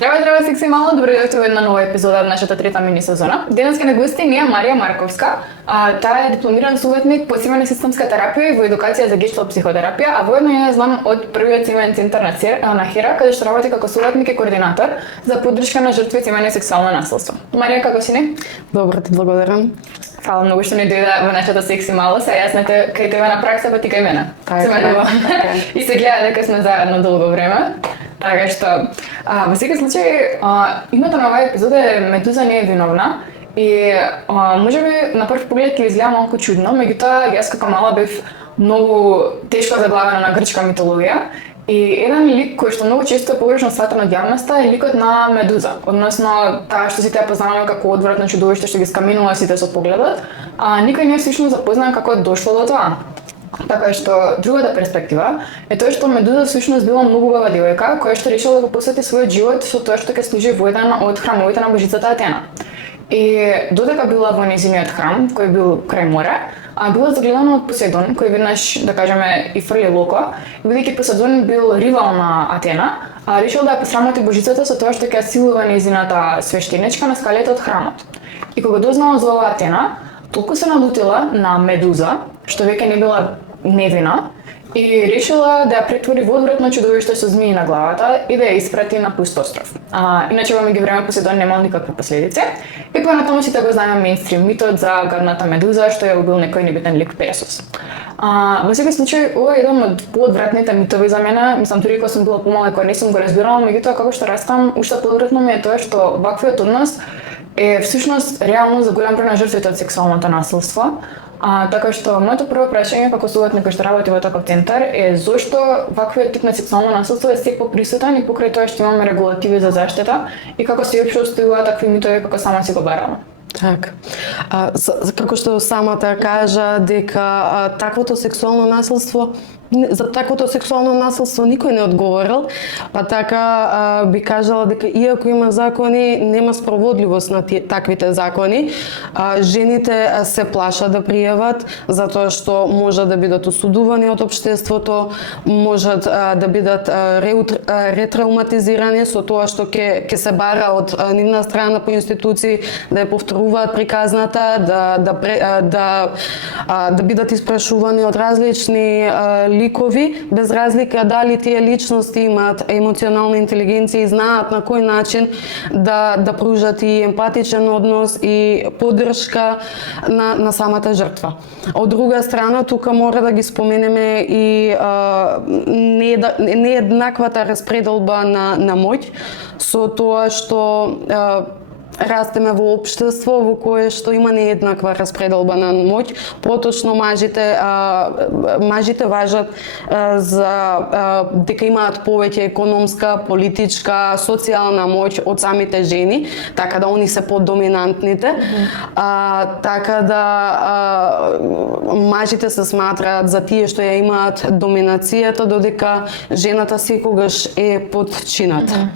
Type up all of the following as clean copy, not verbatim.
Здраво, секси мало, добро дојдовте во една нова епизода од нашата трета мини сезона. Денеска на гости ни е Марија Марковска. Таа е дипломиран советник по семејна системска терапија и во едукација за гешталт психотерапија, а воедно ја знам од првиот семејен центар на Хера, каде што работи како советник и координатор за поддршка на жртви семејно и сексуално насилство. Марија, како си ни? Добро, ти благодарам. Фала многу што ни дојде во нашата секси мало, се јаснете кај тебе на пракса, па ти кај мене. И се гледа дека сме заедно долго време. Така што, во секој случај, името на оваа епизода е Медуза не е виновна и можеби на прв поглед ќе изгледа малку чудно, меѓутоа јас како мала бев многу тешко заглавена на грчка митологија и еден лик кој што многу често е погрешно сватан од јавноста е ликот на Медуза, односно таа што сите ја познаваме како одвратно чудовиште што ги скаминува сите со погледот, а никој не е всушност запознан како е дошло до тоа. Така што другата перспектива е тоа што Медуза всушност била многу убава девојка која што решила да го посвети својот живот со тоа што ќе служи во еден од храмовите на божицата Атена. И додека била во нејзиниот храм, кој бил крај море, била загледана од Посейдон, кој веднаш, да кажеме, и фрли локо, бидејќи Посейдон бил ривал на Атена, решил да ја посрамоти божицата со тоа што ќе ја силува нејзината свештеничка на скалите од храмот. И кога дознала за ова Атена, толку се налутила на Медуза, што веќе не била невина, и решила да ја претвори во одвратно чудовиште со змии на главата и да ја испрати на пуст остров. Иначе во меѓувреме Посейдон немал никакви последици. И понатаму сите го знаеме мејнстрим митот за гадната Медуза што ја убил некој небитен лик Пересус. Во секој случај, ова е еден од поодвратните митови за мене. Мислам, дури кога сум била помала, кога не сум го разбирала, меѓутоа како што растам, уште поодвратно ми е тоа што ваквиот однос е всушност реално за голем број на жртвите од сексуалното насилство. Така што моето прво прашање како советник кој што работи во таков центар е зошто ваквиот тип на сексуално насилство е сек поприсутен и покрај тоа што имаме регулативи за заштита и како се општо оставуваат такви митови како сама си го барала. Так. Како што самата кажа дека таквото сексуално насилство за таквото сексуално насилство никој не одговорил, па така би кажала дека иако има закони, нема спроводливост на таквите закони. Жените се плашат да пријават затоа што можат да бидат осудувани од општеството, можат да бидат ретравматизирани со тоа што ќе се бара од нивна страна по институции да ја повторуваат приказната, да бидат испрашувани од различни ликови, без разлика дали тие личности имаат емоционална интелигенција и знаат на кој начин да пружат и емпатичен однос и поддршка на самата жртва. Од друга страна, тука мора да ги споменеме и нееднаквата распределба на моќ, со тоа што растеме во општество во кое што има нееднаква распределба на моќ. Поточно мажите важат за дека имаат повеќе економска, политичка, социјална моќ од самите жени, така да они се поддоминантните. Така да мажите се сматраат за тие што ја имаат доминацијата, додека жената секогаш е подчината.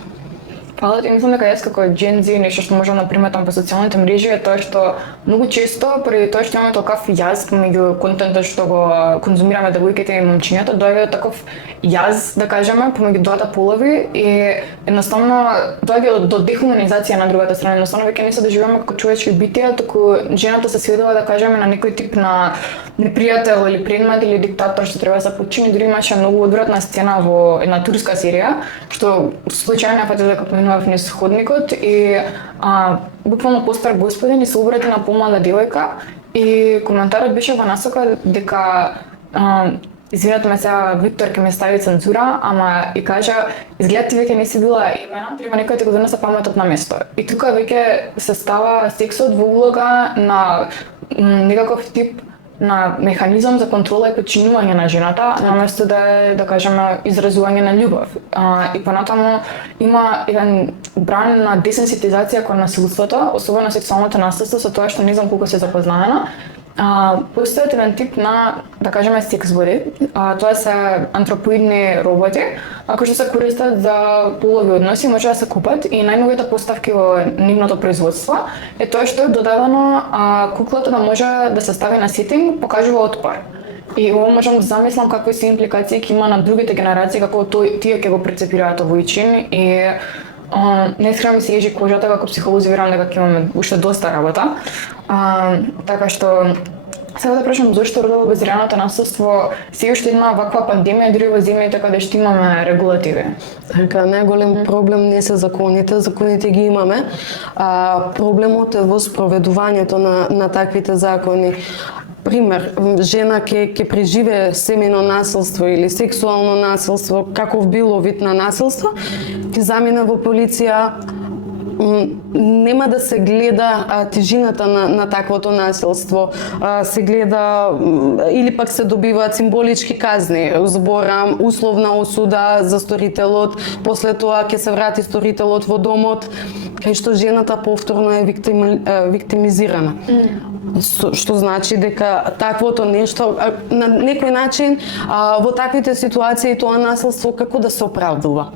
Фала ти, мислам дека јас како Gen Z нешто што можам да приметам по социјалните мрежи е тоа што многу често, преди тоа што имаме толкав јаз меѓу контентот што го конзумираме девојките и момчињата, доаѓа таков јаз, да кажеме, помеѓу двата полови и едноставно доаѓа до дехуманизација на другата страна. Едноставно веќе не се доживуваме како човечки битија, туку жената се сведува, да кажеме, на некој тип на непријател или предмет или диктатор што треба да се подчини. Дури имаше многу одвратна сцена во една турска серија, што случајно ја фатив дека поминував низ ходникот и буквално постар господин и се обрати на помлада девојка и коментарот беше во насока дека извинете ме сега, Виктор ќе ме стави цензура, ама и кажа, изгледа ти веќе не си била имена, треба некој да го донесе паметот на место. И тука веќе се става сексот во улога на некаков тип на механизам за контрола и подчинување на жената, наместо да е, да кажеме, изразување на љубов. И понатаму има еден бран на десенситизација кон насилството, особено сексуалното насилство, со тоа што не знам колку се запознаена. Постојат еден тип на, да кажеме, секс боди. Тоа се антропоидни роботи, кои што се користат за полови односи, може да се купат и најновите поставки во нивното производство е тоа што е додадено куклата да може да се стави на сетинг, покажува отпор. И ово можам да замислам какви се импликации ќе има на другите генерации, како тие ќе го прецепираат овој чин и не искрено ми се ежи кожата како психолози, верувам дека ќе имаме уште доста работа. Така што сега да прашам зошто родово базираното насилство сега што има ваква пандемија дури во земјите каде што имаме регулативи. Така, најголем проблем не се законите, законите ги имаме. Проблемот е во спроведувањето на таквите закони. Пример, жена ќе преживее семејно насилство или сексуално насилство, каков било вид на насилство, ќе замине во полиција, нема да се гледа тежината на таквото насилство, се гледа или пак се добиваат символички казни, зборам, условна осуда за сторителот, после тоа ќе се врати сторителот во домот, кај што жената повторно е виктимизирана. Што значи дека таквото нешто на некој начин во таквите ситуации тоа насилство како да се оправдува.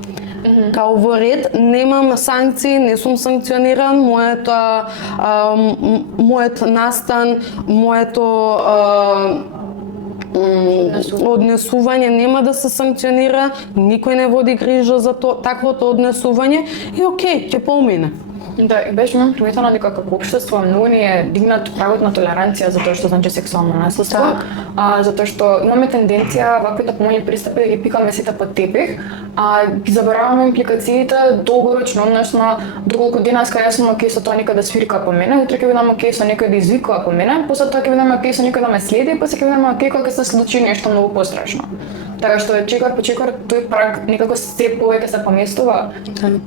Као во ред, немам санкции, не сум санкциониран, мојот настан, моето однесување нема да се санкционира, никој не води грижа за таквото однесување и окей, ќе помине. Да, и беше ми приметено дека како општество многу ни е дигнат прагот на толеранција за тоа што значи сексуално насилство, затоа што имаме тенденција ваквите помални пристапи да ги пикаме сите под тепих, ги забораваме импликациите долгорочно, односно доколку денес кај сум окей со тоа некој да свирка по мене, утре ќе видам окей со некој да извикува по мене, после тоа ќе видам окей со некој да ме следи, после ќе видам окей кога ќе се случи нешто многу пострашно. Така што чекор по чекор тој праг некако се повеќе се поместува,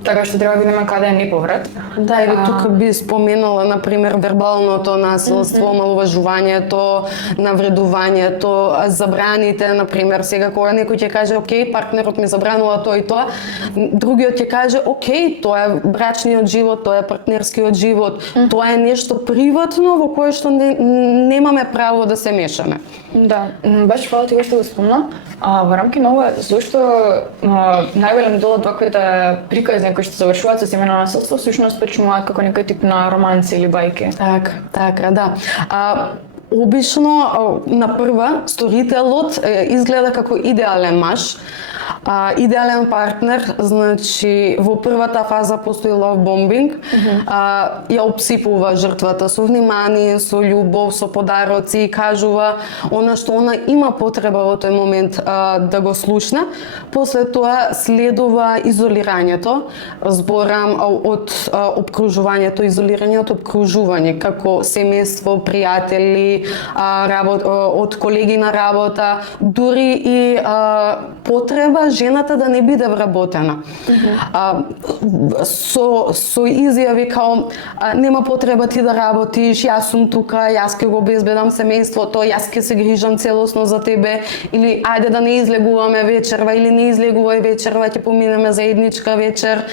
така што треба да видиме каде е неповрат. Да, или тука би споменала, например, вербалното насилство, омалуважувањето, навредувањето, забраните, например, сега кога некој ќе каже, окей, партнерот ми забранува тоа и тоа, другиот ќе каже, окей, тоа е брачниот живот, тоа е партнерскиот живот, тоа е нешто приватно во кое што немаме право да се мешаме. Да, баш фала ти што го спомна. Во рамки на ова, зашто најголем дел од ваквите приказни кои што завршуваат со семејно насилство, всушност почнуваат како некој тип на романси или бајки. Така, да. Обично на прва сторителот изгледа како идеален маж, идеален партнер, значи во првата фаза постои love bombing, ја опсипува жртвата со внимание, со љубов, со подароци и кажува она што она има потреба во тој момент да го слушне. После тоа следува изолирањето, зборам од опкружувањето, изолирање од опкружување, како семејство, пријатели, од колеги на работа, дури и потреба жената да не биде вработена. Со изјави као нема потреба ти да работиш, јас сум тука, јас ќе го обезбедам семејството, јас ќе се грижам целосно за тебе, или ајде да не излегуваме вечерва, или не излегувај вечерва, ќе поминеме заедничка вечер,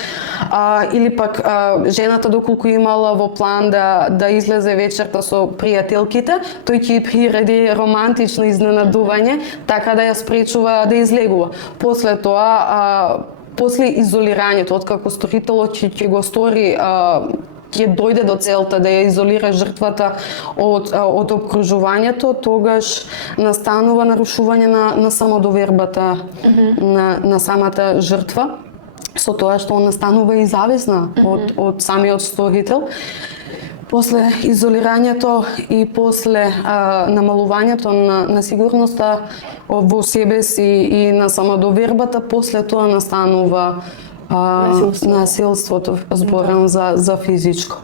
или пак жената доколку имала во план да излезе вечерта со пријателките, тој ќе приреди романтично изненадување, така да ја спречува да излегува. После тоа, после изолирањето, откако сторителот ќе го стори, ќе дојде до целта да ја изолира жртвата од опкружувањето, тогаш настанува нарушување на самодовербата на самата жртва, со тоа што она станува и зависна од самиот сторител. После изолирањето и после намалувањето на сигурноста во себе си и на самодовербата, после тоа настанува насилството, зборам за физичко.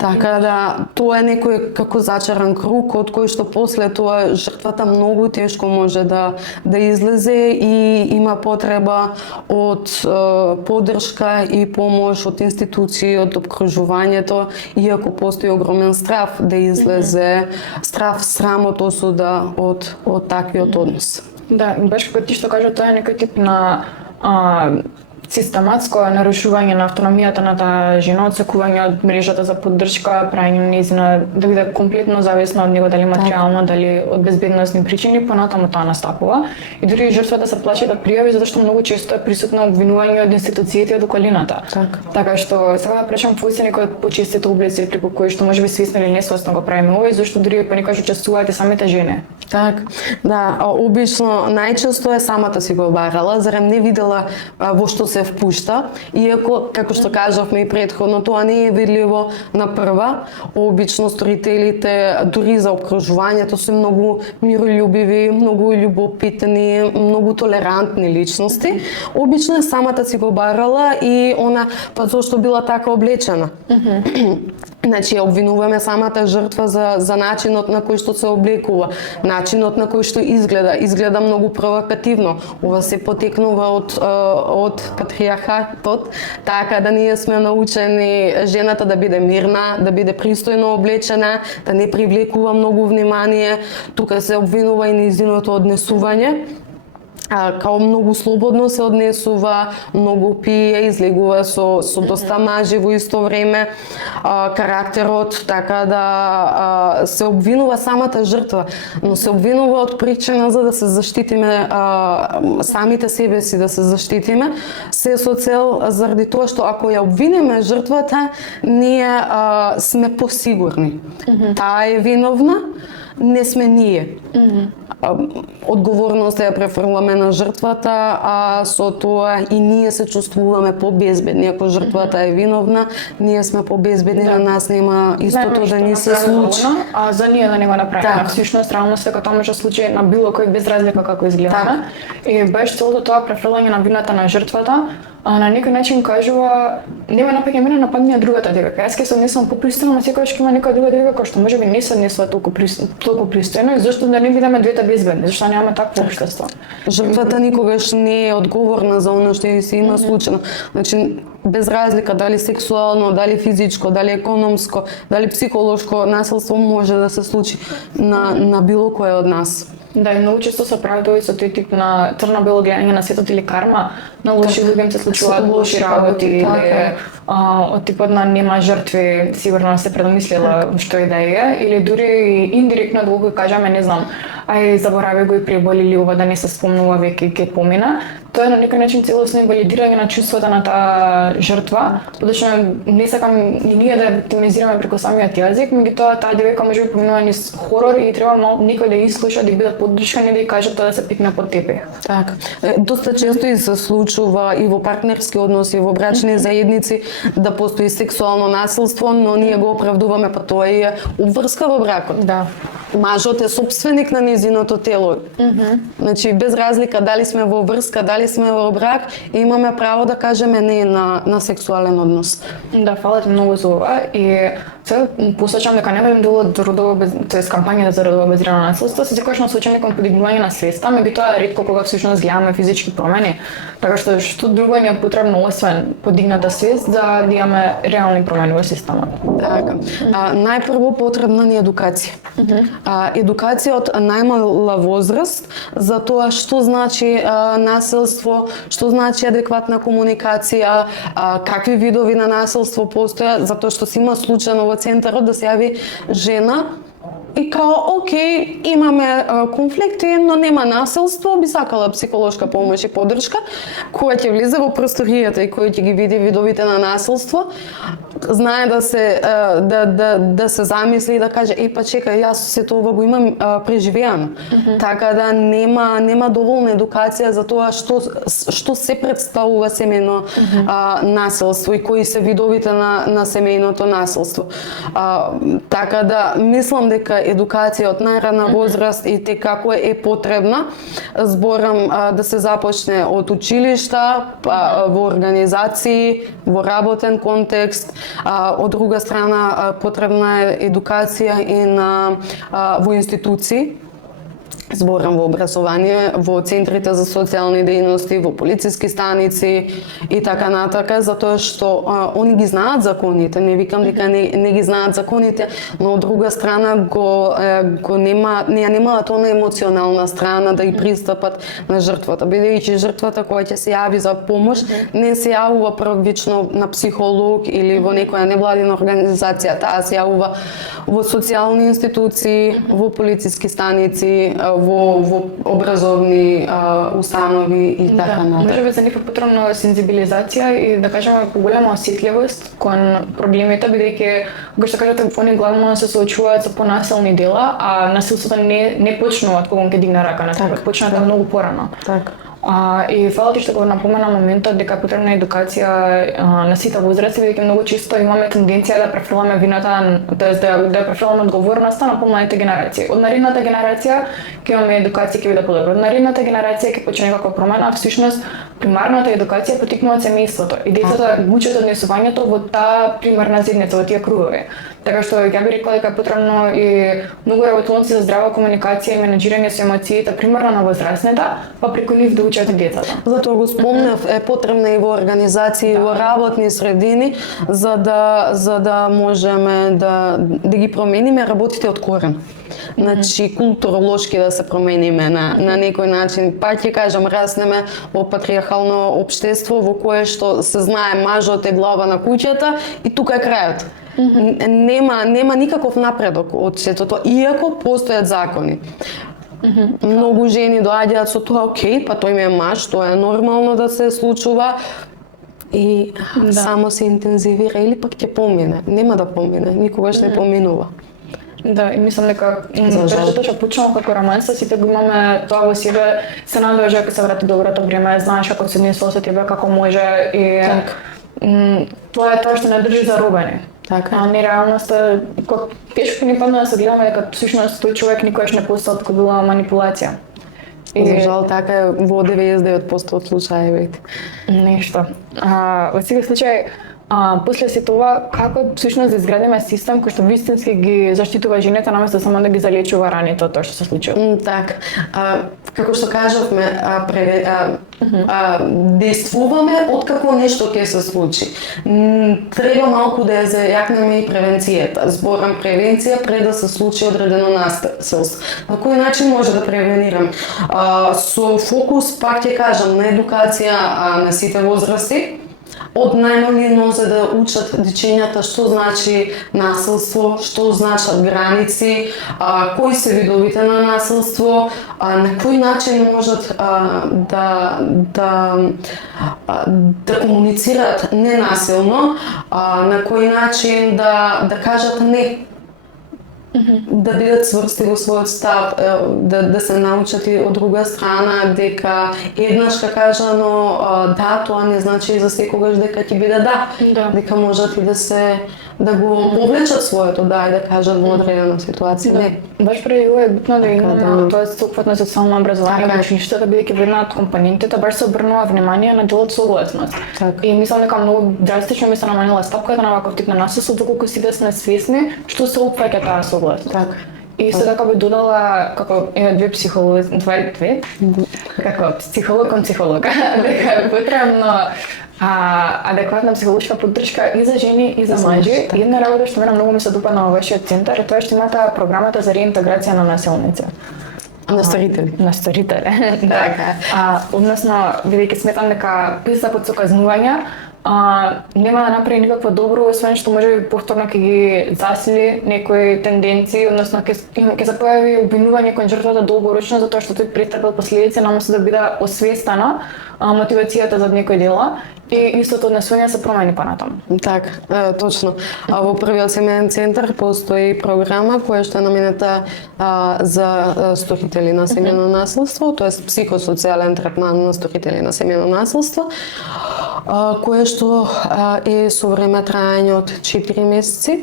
Така да, тоа е некој како зачаран круг од кој што после тоа жртвата многу тешко може да излезе и има потреба од поддршка и помош од институции, од опкружувањето, иако постои огромен страф да излезе, срам од осуда од таквиот однос. Да, баш како ти што кажа, тоа е некој тип на систематско нарушување на автономијата на таа жена, одсекување од мрежата за поддршка, праење нејзина да биде комплетно зависна од него, дали материјално, дали од безбедносни причини, понатаму тоа настапува. И дури жртвата се плаши да пријави затоа што многу често е присутно обвинување од институциите и од околината. Така што сега да пречам фуси некои од почестите облици преку кои што можеби свесно или несвесно го правиме ова, зашто дури понекогаш учествуваат и самите жени. Так, да, обично најчесто е самата си го барала, зарем не видела во што се впушта, иако, како што кажавме и претходно, тоа не е видливо на прва. Обично сторителите, дури за окружувањето, се многу мирољубиви, многу љубопитни, многу толерантни личности. Обично е самата си го барала и она, па зошто била така облечена. Значи, ја обвинуваме самата жртва за начинот на кој што се облекува, начинот на кој што изгледа многу провокативно. Ова се потекнува од патриархатот, така да ние сме научени жената да биде мирна, да биде пристојно облечена, да не привлекува многу внимание. Тука се обвинува и нејзиното однесување, као многу слободно се однесува, многу пие, излегува со доста мажи во исто време, карактерот, така да се обвинува самата жртва, но се обвинува од причина за да се заштитиме самите себе си, да се заштитиме, се со цел заради тоа што ако ја обвинеме жртвата, ние сме посигурни. Таа е виновна, не сме ние. Одговорноста ја префрламе на жртвата, а со тоа и ние се чувствуваме побезбедни. Ако жртвата е виновна, ние сме побезбедни, на нас нема истото да ни се случи. А за ние да не го направиме. Всушност, реално се тоа може случи на било кој без разлика како изгледаме. И беше целото тоа префрлање на вината на жртвата, а на некој начин кажува нема напаѓа мене, нападнија другата девојка. Јас ќе се однесувам попристојно, но секогаш ќе има некоја друга девојка која што можеби не се однесува толку пристојно и зашто да не бидеме двете безбедни, зашто немаме такво општество. Жртвата никогаш не е одговорна за она што ја се има случено. Значи, без разлика дали сексуално, дали физичко, дали економско, дали психолошко насилство може да се случи на било кој од нас. Да, и многу често се прави тоа и со тој тип на црно-бело гледање на светот или карма, на лоши луѓе се случуваат лоши работи или од типот на нема жртви, сигурно се предомислила што и да е, или дури индиректно да го кажаме, не знам, ај заборави го и преболи или ова да не се спомнува веќе ќе помина. Тоа е на некој начин целосно инвалидирање на чувствата на таа жртва, подочно не сакам и ние да ја виктимизираме преку самиот јазик, меѓутоа таа девојка може би поминува низ хорор и треба малку некој да ја исклуша, да бидат поддршкани, да ја каже тоа да се пикне под тепех. Така. Доста често и се случува и во партнерски односи, во брачни заедници да постои сексуално насилство, но ние го оправдуваме, па тоа е обврска во бракот. Да. Мажот е сопственик на нејзиното тело. Значи, без разлика дали сме во врска, дали сме во брак, имаме право да кажеме не на сексуален однос. Да, фала ти многу за ова и се посочам дека не бем дело до родово тоест кампањата за родово базирано насилство, се секогаш насочени кон подигнување на свеста, меѓутоа ретко кога всушност гледаме физички промени, така што друго ни е потребно освен подигната свест за да имаме реални промени во системот. Така. Најпрво потребна ни едукација. Едукација од најмала возраст за тоа што значи насилство, што значи адекватна комуникација, какви видови на насилство постојат, затоа што се има случајно во центарот да се јави жена и као, окей, имаме конфликти, но нема насилство, би сакала психолошка помош и поддршка, која ќе влезе во просторијата и која ќе ги види видовите на насилство, знае да се замисли и да каже, па чекај, јас се тоа го имам преживеано. Така да нема доволна едукација за тоа што се представува семејно насилство и кои се видовите на семејното насилство. Така да мислам дека едукација од најрана возраст и те како е потребна. Зборам да се започне од училишта, во организации, во работен контекст. Од друга страна потребна е едукација и во институции. Зборам во образование, во центрите за социјални дејности, во полициски станици и така натака, затоа што они ги знаат законите, не викам дека не ги знаат законите, но од друга страна не немаат она емоционална страна да и пристапат на жртвата, бидејќи жртвата која ќе се јави за помош не се јавува првично на психолог или во некоја невладина организација, таа се јавува во социјални институции, во полициски станици, во образовни установи и така натаму. Можеби за нив е потребна сензибилизација и да кажеме поголема осетливост кон проблемите, бидејќи кога што кажете они главно се соочуваат со понасилни дела, а насилството не почнуваат кога он ќе дигне рака на тебе, почнуваат многу порано. Така. И фала ти што го напомена моментот дека е потребна едукација на сите возрасти, бидејќи многу често имаме тенденција да префрламе вината, тоест да префрламе одговорноста на помладите генерации. Од наредната генерација ќе имаме едукација ќе биде подобро. Од наредната генерација ќе почне некаква промена, а всушност примарната едукација потикнува од семејството и децата учат однесувањето во таа примарна заедница, во тие кругови. Така што ја би рекла дека е потребно и многу работолници за здрава комуникација и менеџирање со емоциите примарно на возрастните, па преку нив да учат децата. Затоа го спомнав, е потребна и во организации, во работни средини, за да можеме да ги промениме работите од корен. Значи, културолошки да се промениме на некој начин. Па ќе кажам, раснеме во патриархално општество во кое што се знае мажот е глава на куќата и тука е крајот. Нема никаков напредок од сето тоа, иако постојат закони. Многу жени доаѓаат со тоа, окей, па тој ми е маж, тоа е нормално да се случува и само се интензивира или пак ќе помине. Нема да помине, никогаш не поминува. Да, и мислам дека тоа што почнува како романса, сите го имаме тоа во себе, се надојде ако се врати доброто време, знаеш ако се не со тебе како може и тоа е тоа што не држи заробени. Така. А нереалноста, тешко ни падна да се гледаме дека всушност тој човек никогаш не постал како била манипулација. За жал така е во 99% од случаевите. Нешто. Во секој случај, после се тоа, како всушност да изградиме систем кој што вистински ги заштитува жените наместо само да ги залечува раните од тоа што се случило? Така. Како што кажавме, действуваме откако нешто ќе се случи. Треба малку да ја зајакнеме и превенцијата. Зборам превенција пред да се случи одредено насилство. На кој начин може да превенирам? Со фокус, пак ќе кажам, на едукација на сите возрасти, од најмали нозе да учат дечињата што значи насилство, што значат граници, кои се видовите на насилство, на кој начин можат да комуницираат ненасилно, на кој начин да кажат не. Да бидат цврсти во својот став, да се научат и од друга страна дека еднаш ка кажано да, тоа не значи за секогаш дека ќе биде да. Дека можат и да го повлечат своето да и да кажат во одредена ситуација не. Баш преди ова е битно да имаме тоа сеопфатно социјално образование во училиштата, бидејќи една од компонентите баш се обрнува внимание на делот согласност. И мислам дека многу драстично ми се намалила стапката на ваков тип на насилство, доколку сите сме свесни што се опфаќа таа согласност. И се така би додала како две психолози, како психолог кон психолог, дека е потребно адекватна психолошка поддршка и за жени и за мажи. Една работа што мене многу ми се допадна во вашиот центар е тоа што имате програмата за реинтеграција на населници. На старители. На старители, да. Односно, бидејќи сметам дека писа под соказнување, нема да направи никакво добро, освен што може би повторно ќе ги засили некои тенденции, односно ќе се појави обвинување кон жртвата долгорочно затоа што тој претрпел последици, наместо да биде освестена мотивацијата за некој дела и истото однесување се промени понатаму. Така, точно. Во првиот семеен центар постои програма која што е наменета за сторители на семејно насилство, тоест психосоцијален третман на сторители на семејно насилство, кое што е со време трајање од 4 месеци.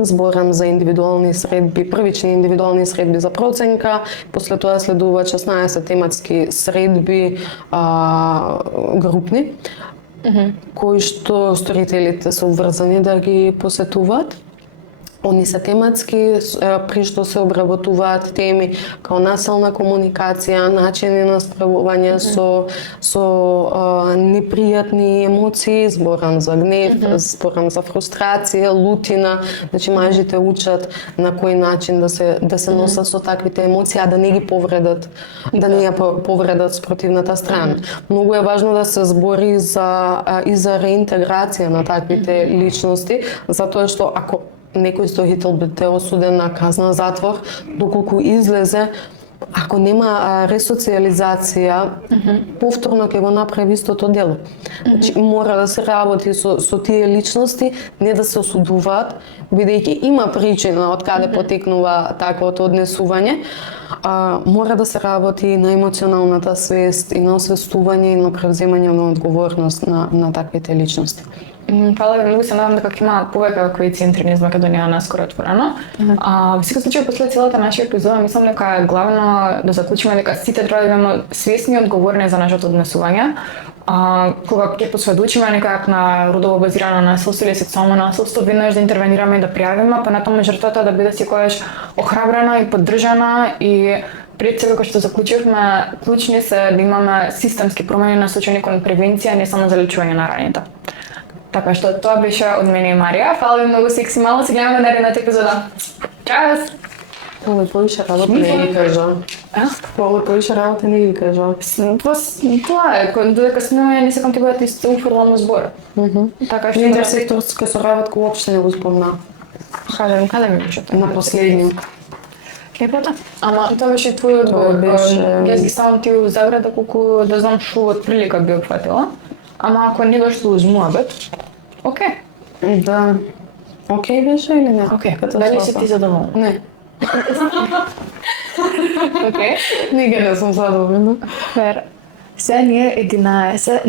Зборам за индивидуални средби, првични индивидуални средби за проценка, после тоа следуваат 16 тематски средби групни, кои што сторителите се обврзани да ги посетуваат. Они се тематски, при што се обработуваат теми као насилна комуникација, начини на справување со непријатни емоции, зборам за гнев, зборам за фрустрација, лутина, значи мажите учат на кој начин да се носат со таквите емоции, а да не ги повредат, да не ја повредат спротивната страна. Многу е важно да се збори и за реинтеграција на таквите личности, затоа што ако некој стохител биде осуден на казна затвор, доколку излезе, ако нема ресоциализација, повторно ќе го направи истото дело. Значи, мора да се работи со тие личности, не да се осудуваат, бидејќи има причина од каде потекнува таквото однесување. Мора да се работи на емоционалната свест и на освестување и на превземање на одговорност на таквите личности. Фала ви, многу се надам дека ќе има повеќе вакви центри низ Македонија наскоро отворено. Во секој случај после целата наша епизода мислам дека е главно да заклучиме дека сите треба да бидеме свесни и одговорни за нашето однесување. Кога ќе посведочиме некак на родово базирано насилство или сексуално насилство, веднаш да интервенираме и да пријавиме, па натаму жртвата да биде секогаш охрабрена и поддржана и пред се како што заклучивме, клучни се да имаме системски промени насочени кон превенција, не само залечување на раните. Така што тоа беше од мене и Марија. Фала ви многу, секси мало, се гледаме на наредната епизода. Чао! Овој повише работа не ги кажа. Овој повише работа не ги кажа. Тоа е, додека сме не сакам ти бъдат исто уфрлано збор. Така што Интерсекторска соработка уопште не го спомна. Каде ми беше тоа? На последниот. Кепата? Ама тоа беше твој одговор. Јас ги ставам ти у заграда колку да знам што од прилика би опфатила. Ама ако не дошло уз муабет, окей. Да. Окей беше или не? Окей. Дали си ти задоволна? Не. Окей. Никаде не сум задоволна. Фер. Сега ние 11,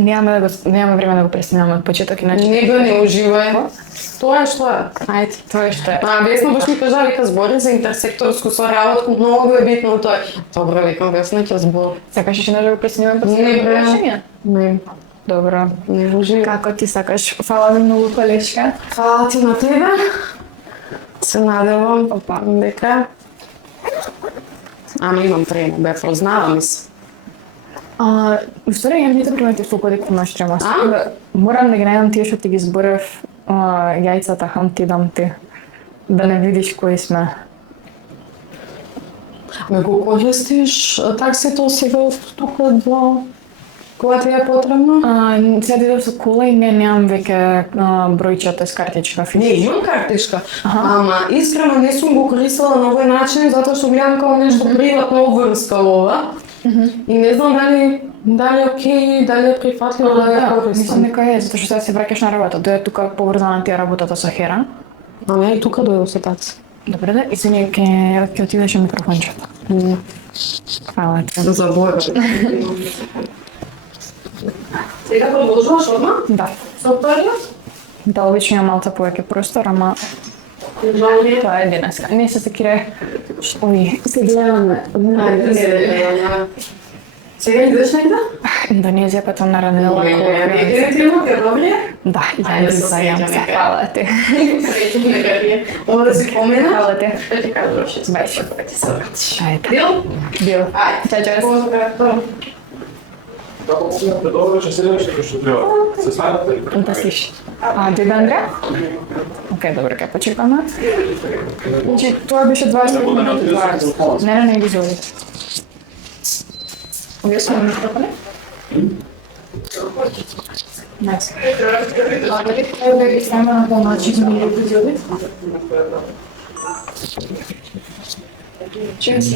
немаме време да го преснемаме од почеток, иначе... Не го не уживај. Тоа е што е. Ајде. Тоа е што е. Весна баш ми кажа, вика збори за интерсекторско соработка, многу е битно тоа. Добро, викам, Весна ќе збори. Сакаш уште да го преснемаме под Не, не. Добро. Не уживај. Како ти сакаш? Фала ми многу, колешка. Фала ти на тебе. Се надевам дека... Ама имам време, бе, познавам се. Устори, ја не те приметив толку дека имаш трема. Морам да ги најдам тие што ти ги зборев јајцата, хам ти дам ти. Да не видиш кои сме. Ме го користиш таксито сега тука до... Кога ти е потребно? Сега дидов со кола и немам веќе бројчата с картичка. Не, имам картичка. Ама искрено не сум го користила на овој начин, затоа што гледам како нешто приватно обврскало ова. И не знам дали е окей, дали е прифатливо да ја користам. Мислам дека е, затоа што сега се враќаш на работа. Тоа е тука поврзана ти е работата со Хера. Ама и тука дојдов со такси. Добре да, извини, ќе отидеш на микрофончето. Фала ти. Заборав. Сега продолжуваш одма? Да. Со првиот? Да, обично имам малку повеќе простор, ама Жал ми е. тоа е денеска. Не се секире. Ови, се гледаме. Сега идеш негде? Индонезија, па тоа наранила. Некаде ти имате добри? Да, ја се зајам се. Фала ти. Ова да си помена? Фала ти. Што ти кажеш? Бајше. Ајде. Дел? Бил. Ајде. Чао, чао. Поздрав. Како поминате добро, ќе седнеш како што треба. Се знаете? Да слиш. Деда Андреа? Окей, добро, ќе почекаме. Значи, тоа беше 20 минути. 20. Не ги зови. Овие сме микрофони? Найс. Дали треба да ги ставаме на тој начин ми епизоди? Чим се?